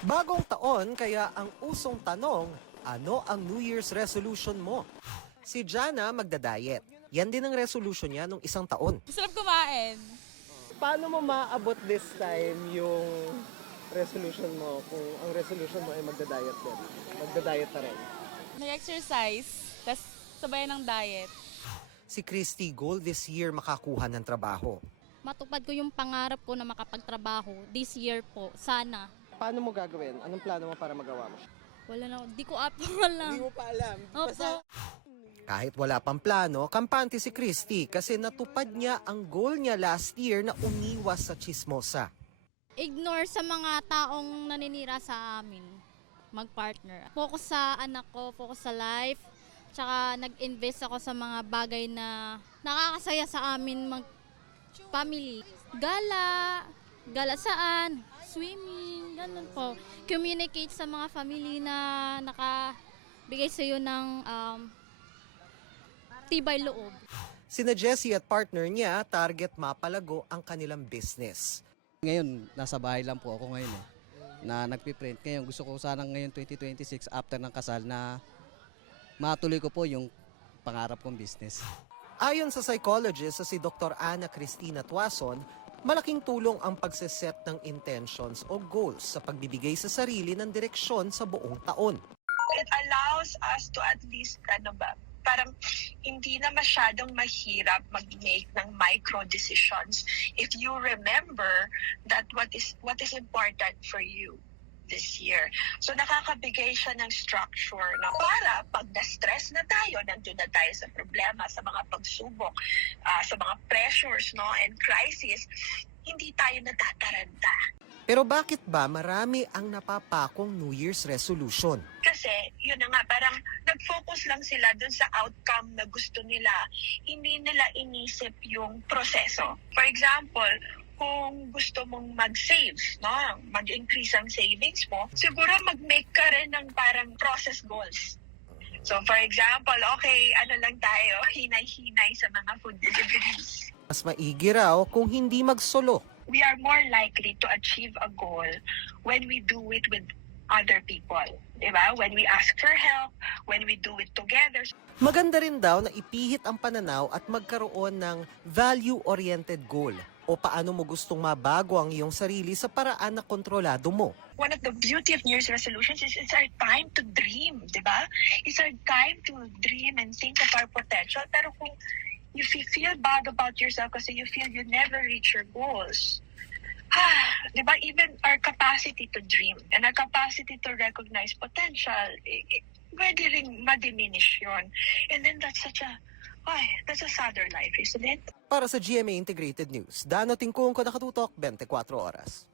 Bagong taon kaya ang usong tanong, ano ang New Year's resolution mo? Si Jana magda-diet. Yan din ang resolution niya nung isang taon. Sarap kumain. Paano mo maabot this time yung resolution mo kung ang resolution mo ay magda-diet din? Magda-diet pa rin. Nag-exercise, tas sabay ng diet. Si Christy goal this year makakuha ng trabaho. Matupad ko yung pangarap ko na makapagtrabaho this year po. Sana. Paano mo gagawin? Anong plano mo para magawa mo? Wala na, di ko alam. Hindi mo pa alam. Opo. Kahit wala pang plano, kampante si Christy kasi natupad niya ang goal niya last year na umiwas sa chismosa. Ignore sa mga taong naninira sa amin. Mag-partner. Focus sa anak ko, focus sa life. Tsaka nag-invest ako sa mga bagay na nakakasaya sa amin mag-family. Gala saan? Swimming, ganun po. Communicate sa mga family na nakabigay sa iyo ng tibay loob. Sina Jessie at partner niya, target mapalago ang kanilang business. Ngayon, nasa bahay lang po ako ngayon na nagpiprint. Ngayon, gusto ko sanang ngayon 2026 after ng kasal na matuloy ko po yung pangarap kong business. Ayon sa psychologist sa si Dr. Ana Cristina Tuason, malaking tulong ang pagseset ng intentions o goals sa pagbibigay sa sarili ng direksyon sa buong taon. It allows us to at least, parang hindi na masyadong mahirap mag-make ng micro decisions if you remember that what is important for you this year. So nakakabigay siya ng structure na para pag na-stress na tayo, nandun na tayo sa problema, sa mga pagsubok, sa mga pressures, no, and crisis, hindi tayo natataranta. Pero bakit ba marami ang napapakong New Year's resolution? Kasi, yun na nga, parang nag-focus lang sila dun sa outcome na gusto nila. Hindi nila inisip yung proseso. For example, kung gusto mong mag-save, no, mag-increase ang savings mo, siguro mag-make ka rin ng parang process goals. So, for example, okay, ano lang tayo, hinay-hinay sa mga food deliveries. Mas maigi raw kung hindi magsolo. We are more likely to achieve a goal when we do it with other people. Diba? When we ask for help, when we do it together. Maganda rin daw na ipihit ang pananaw at magkaroon ng value-oriented goal o paano mo gustong mabago ang iyong sarili sa paraan na kontrolado mo. One of the beauty of New Year's resolutions is it's our time to dream, diba? It's our time to dream and think of our potential. Pero kung you feel bad about yourself kasi you feel you never reach your goals, diba? Even our capacity to dream and our capacity to recognize potential, pwede ring ma-diminish yun. And then that's a sadder life, isn't it? Para sa GMA Integrated News, Dano Tingkong ko nakatutok 24 oras.